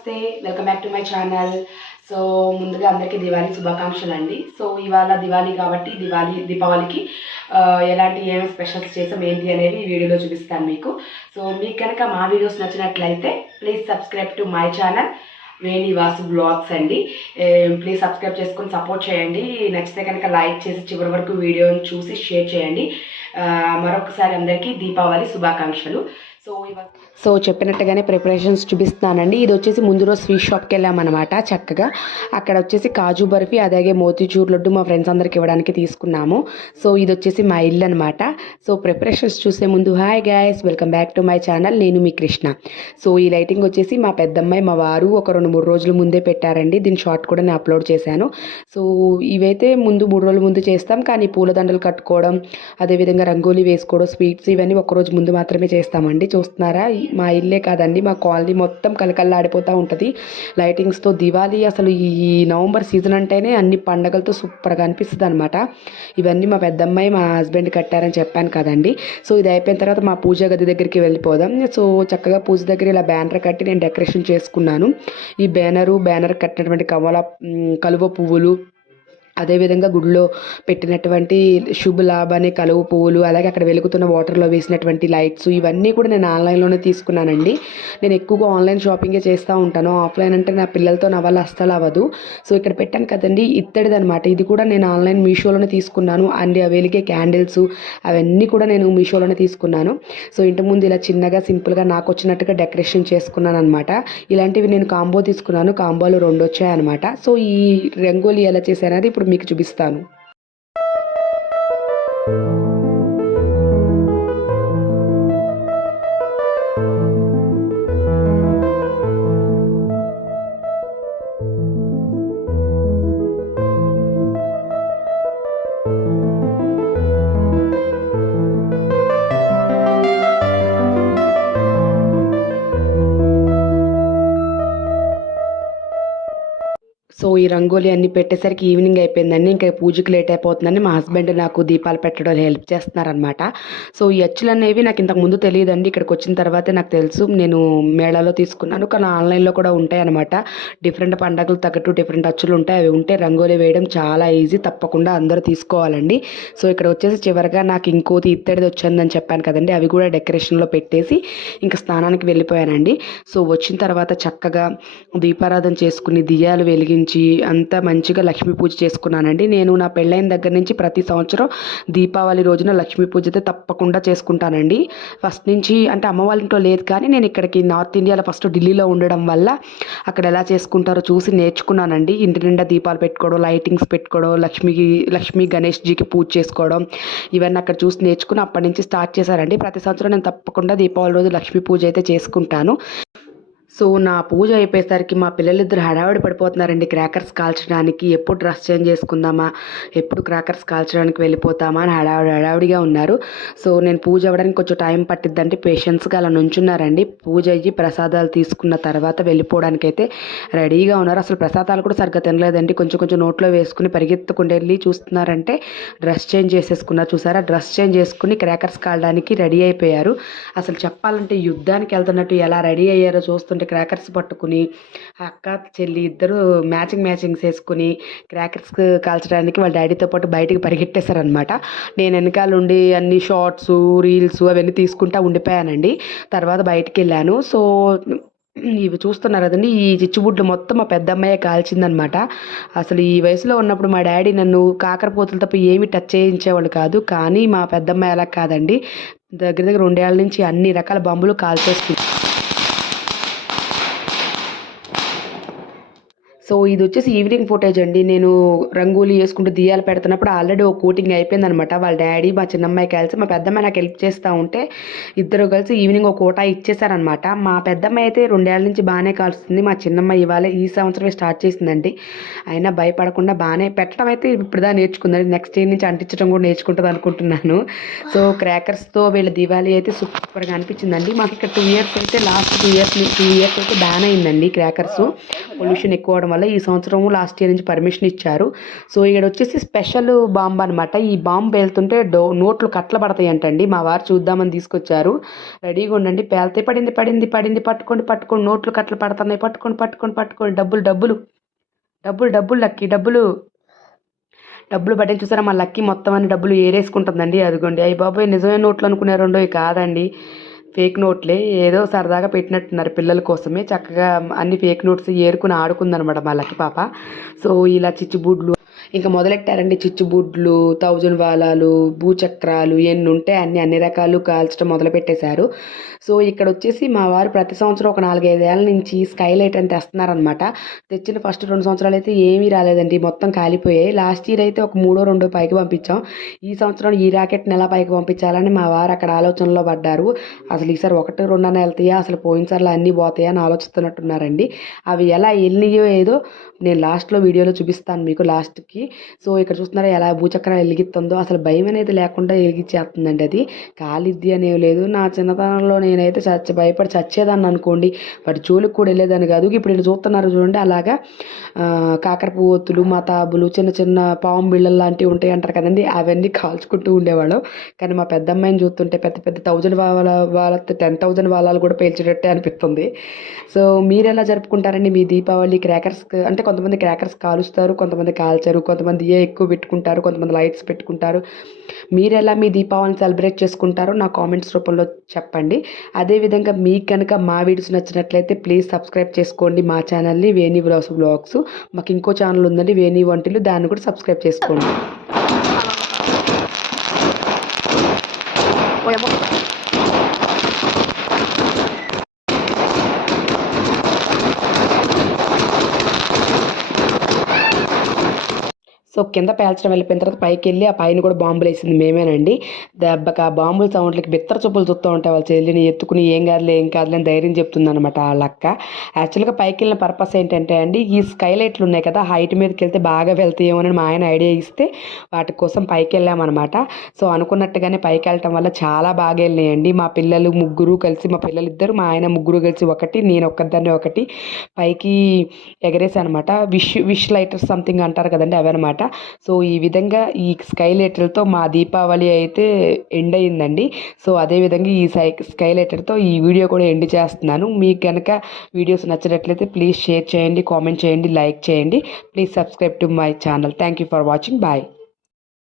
నమస్తే, welcome back to my channel. So ముందుగా అందరికీ దివాళీ శుభాకాంక్షలు అండి. సో ఇవాళ దివాళీ కాబట్టి దీపావళికి ఎలాంటి ఏమేమి స్పెషల్స్ చేసాం ఏంటి అనేది ఈ వీడియోలో చూపిస్తాను మీకు. సో మీకు కనుక మా వీడియోస్ నచ్చినట్లయితే please subscribe to my channel Veni Vasu vlogs అండి. ప్లీజ్ సబ్స్క్రైబ్ చేసుకొని సపోర్ట్ చేయండి. నచ్చితే కనుక లైక్ చేసి చివరి వరకు వీడియోని చూసి షేర్ చేయండి. మరొకసారి అందరికీ దీపావళి శుభాకాంక్షలు. సో చెప్పినట్టుగానే ప్రిపరేషన్స్ చూపిస్తానండి. ఇది వచ్చేసి ముందు రోజు స్వీట్ షాప్కి వెళ్ళామన్నమాట. చక్కగా అక్కడ వచ్చేసి కాజు బర్ఫీ అలాగే మోతీచూర్ లడ్డు మా ఫ్రెండ్స్ అందరికి ఇవ్వడానికి తీసుకున్నాము. సో ఇది వచ్చేసి మా ఇల్లు అనమాట. సో ప్రిపరేషన్స్ చూసే ముందు hi guys, welcome back to my channel. నేను మీ కృష్ణ. సో ఈ లైటింగ్ వచ్చేసి మా పెద్దమ్మాయి మా వారు ఒక 2-3 రోజుల ముందే పెట్టారండి. దీని షార్ట్ కూడా నేను అప్లోడ్ చేశాను. సో ఇవైతే ముందు 3 రోజుల ముందు చేస్తాం, కానీ పూలదండలు కట్టుకోవడం అదేవిధంగా రంగోలీ వేసుకోవడం స్వీట్స్ ఇవన్నీ ఒక్కరోజు ముందు మాత్రమే చేస్తామండి. చూస్తున్నారా, మా ఇల్లే కాదండి మా కాలనీ మొత్తం కలకల్లాడిపోతూ ఉంటుంది లైటింగ్స్తో. దివాళీ అసలు ఈ నవంబర్ సీజన్ అంటేనే అన్ని పండగలతో సూపర్గా అనిపిస్తుంది అనమాట. ఇవన్నీ మా పెద్దమ్మాయి మా హస్బెండ్ కట్టారని చెప్పాను కదండి. సో ఇది అయిపోయిన తర్వాత మా పూజ గది దగ్గరికి వెళ్ళిపోదాం. సో చక్కగా పూజ దగ్గర ఇలా బ్యానర్ కట్టి నేను డెకరేషన్ చేసుకున్నాను. ఈ బ్యానర్ కట్టినటువంటి కలువ పువ్వులు, అదేవిధంగా గుడిలో పెట్టినటువంటి శుభ లాభ అనే కలువ పువ్వులు, అలాగే అక్కడ వెలుగుతున్న వాటర్లో వేసినటువంటి లైట్స్, ఇవన్నీ కూడా నేను ఆన్లైన్లోనే తీసుకున్నానండి. నేను ఎక్కువగా ఆన్లైన్ షాపింగే చేస్తూ ఉంటాను. ఆఫ్లైన్ అంటే నా పిల్లలతో నా వల్ల అస్సలు అవ్వదు. సో ఇక్కడ పెట్టాను కదండి, ఇత్తడిది అనమాట. ఇది కూడా నేను ఆన్లైన్ మీషోలోనే తీసుకున్నాను. అండ్ వెలిగే క్యాండిల్స్ అవన్నీ కూడా నేను మీషోలోనే తీసుకున్నాను. సో ఇంటి ముందు ఇలా చిన్నగా సింపుల్గా నాకు వచ్చినట్టుగా డెకరేషన్ చేసుకున్నాను అనమాట. ఇలాంటివి నేను కాంబో తీసుకున్నాను. కాంబోలు 2 వచ్చాయన్నమాట. సో ఈ రంగోలీ ఎలా చేశానది ఇప్పుడు మీకు చూపిస్తాను. సో ఈ రంగోలీ అన్నీ పెట్టేసరికి ఈవినింగ్ అయిపోయిందండి. ఇంకా పూజకి లేట్ అయిపోతుందని మా హస్బెండ్ నాకు దీపాలు పెట్టడం హెల్ప్ చేస్తున్నారనమాట. సో ఈ అచ్చులు అనేవి నాకు ఇంతకు ముందు తెలియదండి. ఇక్కడికి వచ్చిన తర్వాతే నాకు తెలుసు. నేను మేళాలో తీసుకున్నాను, కానీ ఆన్లైన్లో కూడా ఉంటాయి అనమాట. డిఫరెంట్ పండగలు తగ్గట్టు డిఫరెంట్ అచ్చులు ఉంటాయి. అవి ఉంటే రంగోలీ వేయడం చాలా ఈజీ. తప్పకుండా అందరూ తీసుకోవాలండి. సో ఇక్కడ వచ్చేసి చివరిగా నాకు ఇంకోటి ఇత్తడిది వచ్చిందని చెప్పాను కదండి, అవి కూడా డెకరేషన్లో పెట్టేసి ఇంకా స్నానానికి వెళ్ళిపోయానండి. సో వచ్చిన తర్వాత చక్కగా దీపారాధన చేసుకుని దియాలు వెలిగించి అంతా మంచిగా లక్ష్మీ పూజ చేసుకున్నానండి. నేను నా పెళ్ళైన దగ్గర నుంచి ప్రతి సంవత్సరం దీపావళి రోజున లక్ష్మీ పూజ అయితే తప్పకుండా చేసుకుంటానండి. ఫస్ట్ నుంచి అంటే అమ్మ వాళ్ళ ఇంట్లో లేదు, కానీ నేను ఇక్కడికి నార్త్ ఇండియాలో ఫస్ట్ ఢిల్లీలో ఉండడం వల్ల అక్కడ ఎలా చేసుకుంటారో చూసి నేర్చుకున్నానండి. ఇంటి నిండా దీపాలు పెట్టుకోవడం, లైటింగ్స్ పెట్టుకోవడం, లక్ష్మీ గణేష్జీకి పూజ చేసుకోవడం, ఇవన్నీ అక్కడ చూసి నేర్చుకుని అప్పటి నుంచి స్టార్ట్ చేశారండి. ప్రతి సంవత్సరం నేను తప్పకుండా దీపావళి రోజు లక్ష్మీ పూజ అయితే చేసుకుంటాను. సో నా పూజ అయిపోయేసరికి మా పిల్లలిద్దరు హడావిడి పడిపోతున్నారండి క్రాకర్స్ కాల్చడానికి. ఎప్పుడు డ్రెస్ చేంజ్ చేసుకుందామా, ఎప్పుడు క్రాకర్స్ కాల్చడానికి వెళ్ళిపోతామా అని హడావిడిగా ఉన్నారు. సో నేను పూజ అవ్వడానికి కొంచెం టైం పట్టిద్దంటే పేషెన్స్గా అలా నుంచున్నారండి. పూజ అయ్యి ప్రసాదాలు తీసుకున్న తర్వాత వెళ్ళిపోవడానికి అయితే రెడీగా ఉన్నారు. అసలు ప్రసాదాలు కూడా సరిగ్గా తినలేదండి. కొంచెం నోట్లో వేసుకుని పరిగెత్తుకుంటూ వెళ్ళి చూస్తున్నారంటే డ్రెస్ చేంజ్ చేసేసుకున్నారు. చూసారా, డ్రెస్ చేంజ్ చేసుకుని క్రాకర్స్ కాలడానికి రెడీ అయిపోయారు. అసలు చెప్పాలంటే యుద్ధానికి వెళ్తున్నట్టు ఎలా రెడీ అయ్యారో చూస్తుంటే క్రాకర్స్ పట్టుకుని అక్క చెల్లి ఇద్దరు మ్యాచింగ్స్ వేసుకుని క్రాకర్స్ కాల్చడానికి వాళ్ళ డాడీతో పాటు బయటికి పరిగెట్టేశారనమాట. నేను వెనకాల ఉండి అన్ని షార్ట్స్ రీల్స్ అవన్నీ తీసుకుంటా ఉండిపోయానండి. తర్వాత బయటికి వెళ్ళాను. సో ఇవి చూస్తున్నారు కదండి, ఈ చిచ్చుబుడ్లు మొత్తం మా పెద్దమ్మాయే కాల్చిందనమాట. అసలు ఈ వయసులో ఉన్నప్పుడు మా డాడీ నన్ను కాకరపోతులు తప్ప ఏమి టచ్ చేయించేవాళ్ళు కాదు, కానీ మా పెద్దమ్మాయి అలా కాదండి. దగ్గర 2 ఏళ్ళ నుంచి అన్ని రకాల బాంబులు కాల్చేస్తుంది. సో ఇది వచ్చేసి ఈవినింగ్ ఫుటేజ్ అండి. నేను రంగోలీ వేసుకుంటూ దియాలు పెడుతున్నప్పుడు ఆల్రెడీ ఒక కోటింగ్ అయిపోయిందనమాట. వాళ్ళ డాడీ మా చిన్నమ్మాయి కలిసి మా పెద్దమ్మాయి నాకు హెల్ప్ చేస్తూ ఉంటే ఇద్దరు కలిసి ఈవినింగ్ ఒక కోటా ఇచ్చేసారనమాట. మా పెద్దమ్మాయి అయితే 2 ఏళ్ళ నుంచి బాగానే కాల్స్తుంది. మా చిన్నమ్మాయి ఈ సంవత్సరమే స్టార్ట్ చేసిందండి. అయినా భయపడకుండా బాగానే పెట్టడం అయితే ఇప్పుడుదా నేర్చుకుందండి. నెక్స్ట్ ఇయర్ నుంచి అంటించడం కూడా నేర్చుకుంటుంది అనుకుంటున్నాను. సో క్రాకర్స్తో వీళ్ళ దివాళీ అయితే సూపర్గా అనిపించిందండి. మాకు ఇక్కడ 2 ఇయర్స్ అయితే లాస్ట్ 2 ఇయర్స్ అయితే బ్యాన్ అయిందండి క్రాకర్స్. పొల్యూషన్ ఎక్కువ అవడం వల్ల రాలే. ఈ సంవత్సరం లాస్ట్ ఇయర్ నుంచి పర్మిషన్ ఇచ్చారు. సో ఇక్కడ వచ్చేసి స్పెషల్ బాంబ్ అనమాట. ఈ బాంబ్ పేలుతుంటే నోట్లు కట్టలు పడతాయి అంటండి. మా వారు చూద్దామని తీసుకొచ్చారు. రెడీగా ఉండండి, పేలితే పడింది పడింది పడింది, పట్టుకోండి పట్టుకోండి, నోట్లు కట్టలు పడుతున్నాయి, పట్టుకోండి పట్టుకోండి పట్టుకోండి, డబ్బులు డబ్బులు డబ్బులు డబ్బులు లక్కీ డబ్బులు డబ్బులు పట్టిన చూసారా, మా లక్కీ మొత్తం అన్ని డబ్బులు ఏరేసుకుంటుందండి. అదిగోండి, అయ్యి బాబోయ్ నిజమైన నోట్లు అనుకున్నారండో, కాదండి, ఫేక్ నోట్లే. ఏదో సరదాగా పెట్టినట్టున్నారు పిల్లల కోసమే. చక్కగా అన్ని ఫేక్ నోట్స్ ఏరుకుని ఆడుకుందనమాట మా లక్కీ పాప. సో ఇలా చిచ్చుబుడ్లు ఇంకా మొదలెట్టారండి. చిచ్చుబుడ్లు, 1000 వాలాలు, భూచక్రాలు, ఎన్ని ఉంటే అన్ని రకాలు కాల్చడం మొదలుపెట్టేశారు. సో ఇక్కడ వచ్చేసి మా వారు ప్రతి సంవత్సరం ఒక 4-5 ఏళ్ళ నుంచి స్కైలైట్ అని తెస్తున్నారనమాట. తెచ్చిన ఫస్ట్ 2 సంవత్సరాలు అయితే ఏమీ రాలేదండి, మొత్తం కాలిపోయాయి. లాస్ట్ ఇయర్ అయితే ఒక 3-2 పైకి పంపించాం. ఈ సంవత్సరం ఈ రాకెట్ని ఎలా పైకి పంపించాలని మా వారు అక్కడ ఆలోచనలో పడ్డారు. అసలు ఈసారి 1-2 అన్న వెళ్తాయా, అసలు పోయినసార్లు అన్నీ పోతాయా అని ఆలోచిస్తున్నట్టున్నారండి. అవి ఎలా వెళ్ళినాయో ఏదో నేను లాస్ట్లో వీడియోలో చూపిస్తాను మీకు లాస్ట్కి. సో ఇక్కడ చూస్తున్నారా ఎలా భూచక్రం వెలిగిస్తుందో. అసలు భయం అనేది లేకుండా వెలిగించేస్తుందండి. అది కాలిద్ది అనేవి లేదు. నా చిన్నతనంలో నేనైతే భయపడి చచ్చేదాన్ని అనుకోండి, వాటి జోలికి కూడా వెళ్ళేదాన్ని కాదు. ఇప్పుడు నేను చూస్తున్నారు చూడండి, అలాగా కాకర పువ్వొత్తులు, మతాబులు, చిన్న చిన్న పాము బిళ్ళలు లాంటివి ఉంటాయి అంటారు కదండి, అవన్నీ కాల్చుకుంటూ ఉండేవాళ్ళం. కానీ మా పెద్దమ్మాయిని చూస్తుంటే పెద్ద పెద్ద 1000 వాళ్ళ 10,000 వాలాలు కూడా పేల్చేటట్టే అనిపిస్తుంది. సో మీరు ఎలా జరుపుకుంటారండి మీ దీపావళి? క్రాకర్స్ అంటే కొంతమంది క్రాకర్స్ కాలుస్తారు, కొంతమంది కాల్చరు, కొంతమంది ఎక్కువ పెట్టుకుంటారు, కొంతమంది లైట్స్ పెట్టుకుంటారు. మీరు ఎలా మీ దీపావళిని సెలబ్రేట్ చేసుకుంటారో నా కామెంట్స్ రూపంలో చెప్పండి. అదేవిధంగా మీకు కనుక మా వీడియోస్ నచ్చినట్లయితే ప్లీజ్ సబ్స్క్రైబ్ చేసుకోండి మా ఛానల్ని, వేణి వ్లాగ్స్. మాకు ఇంకో ఛానల్ ఉందండి, వేణి వంటలు, దాన్ని కూడా సబ్స్క్రైబ్ చేసుకోండి. సో కింద పేల్చడం వెళ్ళిపోయిన తర్వాత పైకి వెళ్ళి ఆ పైన కూడా బాంబులు వేసింది మేమేనండి. దెబ్బకి ఆ బాంబుల సౌండ్లకి బిత్తర చూపులు చూస్తూ ఉంటాయి. వాళ్ళ చెల్లిని ఎత్తుకుని ఏం కాదులే అని ధైర్యం చెప్తుందనమాట ఆ లక్క. యాక్చువల్గా పైకి వెళ్ళిన పర్పస్ ఏంటంటే అండి, ఈ స్కైలైట్లు ఉన్నాయి కదా, హైట్ మీదకి వెళ్తే బాగా వెళ్తాయేమో అని మా ఆయన ఐడియా ఇస్తే వాటి కోసం పైకి వెళ్ళామన్నమాట. సో అనుకున్నట్టుగానే పైకి వెళ్ళటం వల్ల చాలా బాగా వెళ్ళినాయండి. మా పిల్లలు ముగ్గురు కలిసి, మా పిల్లలు ఇద్దరు, మా ఆయన ముగ్గురు కలిసి ఒకటి, నేను ఒక్కదాన్ని ఒకటి పైకి ఎగరేసానమాట. విష్ లైటర్స్ సంథింగ్ అంటారు కదండి, అవన్నమాట. సో ఈ విధంగా ఈ స్కైలైటర్తో మా దీపావళి అయితే ఎండ్ అయిందండి. సో అదేవిధంగా ఈ స్కైలైటర్తో ఈ వీడియో కూడా ఎండ్ చేస్తున్నాను. మీకు కనుక వీడియోస్ నచ్చినట్లయితే ప్లీజ్ షేర్ చేయండి, కామెంట్ చేయండి, లైక్ చేయండి. Please subscribe to my channel. Thank you for watching. Bye.